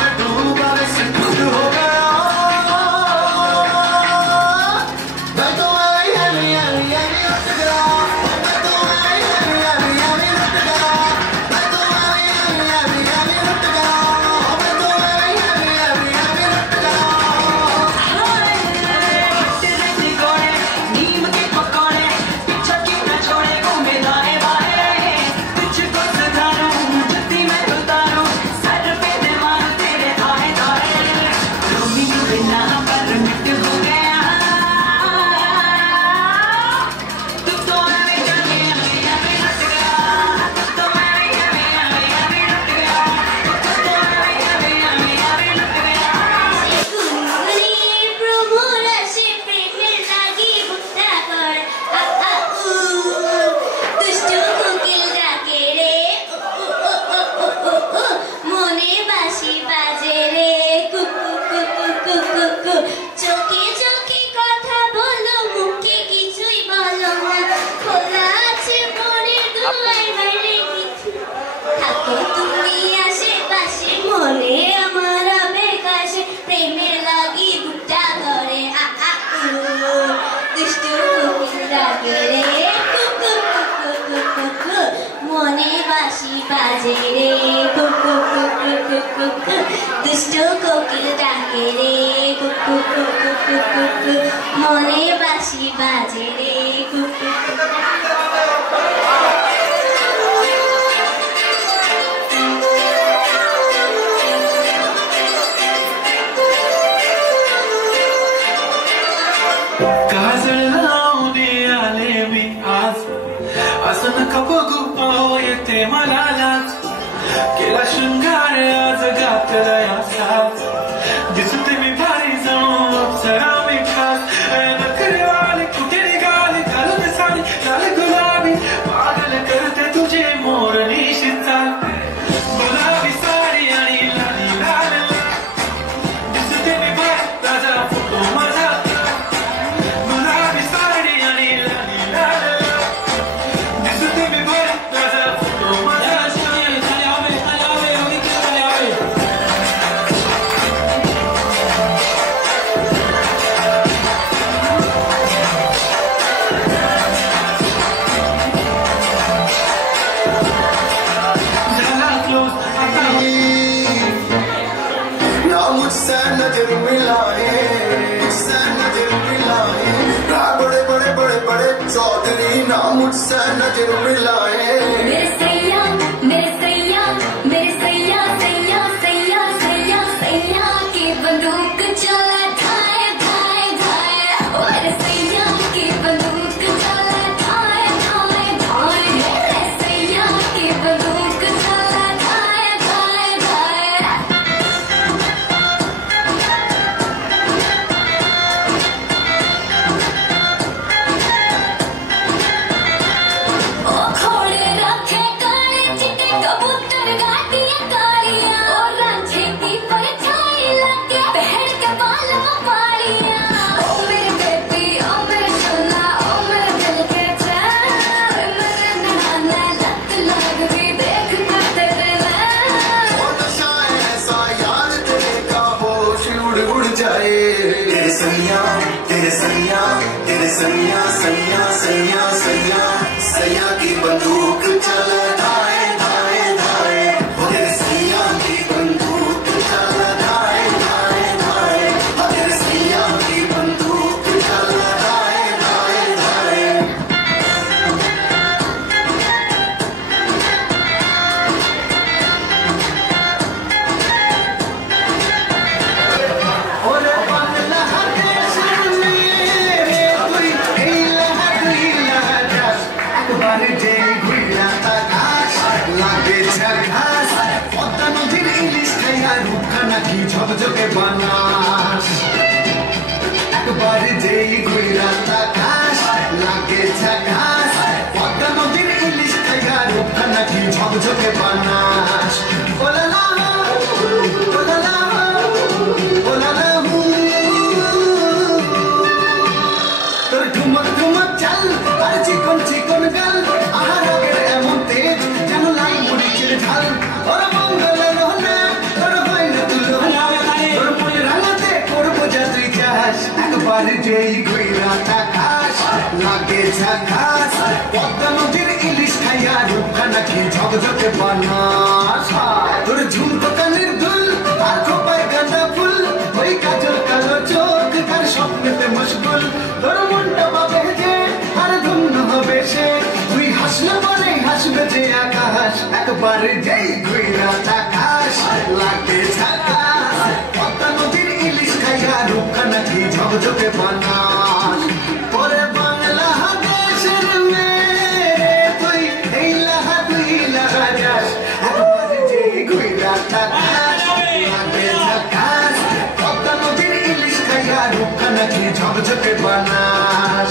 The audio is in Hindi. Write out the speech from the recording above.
में डूबा वैसे खुद हो गया मैं तो लुट गया मैं तो लुट गया मैं तो लुट गया मैं तो लुट गया नीम के पकौड़े पीछा क्यों न छोड़े घूमे दाएं बाएं तुझको सुधारूं जल्दी मैं उतारूं सर पे दीवार तेरे आए दाएं रोमी बिना पर मिट हो गया तू तो मैं जाने लुट गया तू तो मैं लुट गया तू तो मैं लुट गया চোখে চোখে কথা বলো মুখে কিছুই বলো না খোলা আছে মনের দুয়ার বাইরে কিছু থাকো তুমি আশেপাশে মনে আমার বেকাশে প্রেমের লাগি বুকটা করে দুষ্টু কোকিল ডাকে রে কুকু কুকু কুকু মনে বাঁশি বাজে রে কুকু কুকু কুকু দুষ্টু কোকিল ডাকে রে কুকু কুকু কুকু মনে বাঁশি বাজে রে কুকু काजल लावणे आले मी आज असं नका बघू पाहू येते मला लाज केला शृंगार आज घातलाय साज दिसते मी भारी जाऊन अप्सरा मी खास नखरे वाले कुठे निघाले घालून साडी लाल गुलाबी पागल करते तुझे मोर निशिता गुलाबी साडी आणि लाली लाल दिसते मी भारी राजा फोटो माझा गुलाबी साडी आणि लाली लाल दिसते मी भारी राजा फोटो माझा मुझसे नजर मिलाए बड़े बड़े बड़े बड़े चौधरी ना मुझसे नजर मिलाए मेरे सैया मेरे सैया मेरे सैया सैया सैया सैया सैया की बंदूक चला धाए धाए धाए मेरे सैया की बंदूक चला धाए धाए धाए मेरे सैया की बंदूक चला धाए धाए धाए ओ खोड़े रखे काले चिट्टे कबूतर गाटियां कालियां और रांझे की परछाई लगे पहन के बाल मपालियां ओ मेरे बेबी ओ मेरे सोना ओ मेरे दिल के चैन मेरे नहाने लत लग गई देख कर तेरे नैन नशा ऐसा यार तेरे का होश उड़ उड़ जाए तेरे सैया तेरे सैया तेरे सैया सैया सैया सैया सैया की बंदूक चल धाए धाए धाए तेरे सैया की बंदूक चल धाए धाए धाए तेरे सैया की बंदूक चल धाए धाए धाए ओरे बंगला देश मेरे कोई इला একবার যে ঘুইরা তাকাশ লাগে ঝাঘাস পদ্মা নদীর ইলিশ খাইয়া রূপকা নাকি ঝকঝকে বানাস একবার যে ঘুইরা তাকাশ লাগে ঝাঘাস পদ্মা নদীর ইলিশ খাইয়া রূপকা নাকি ঝকঝকে বানাস ওলালা ওলালা ওলালা তোর ঠুমক ঠুমক চাল আর চিকন চিকন গাল আহার আগের এমন তেজ যেন লাল মরিচের ঝাল ওর মঙ্গলের হলে তোর হয় না তুলো একবার যেই ঘুইরা তাকাস লাগে ঝাকাস পদ্মা নদীর ইলিশ খাইয়া রূপখানা কি ঝকঝকে বানাস তোর ঝুমকো কানের দুল আর খোপায় গাঁদা ফুল ওই কাজল কালো চোখ কার স্বপ্নেতে মশগুল তোর মনটা পাবে যে আর ধন্য হবে সে তুই হাসলে পরে হাসবে যে আকাশ একবার যেই ঘুইরা তাকাস লাগে ঝাকাস পদ্মা নদীর ইলিশ খাইয়া রূপখানা কি ঝকঝকে বানাস পরে বাংলা দেশের মেয়ে তুই এই লাহা তুই লাহা যাস একবার যেই ঘুইরা তাকাস লাগে ঝাকাস পদ্মা নদীর ইলিশ খাইয়া রূপখানা কি ঝকঝকে বানাস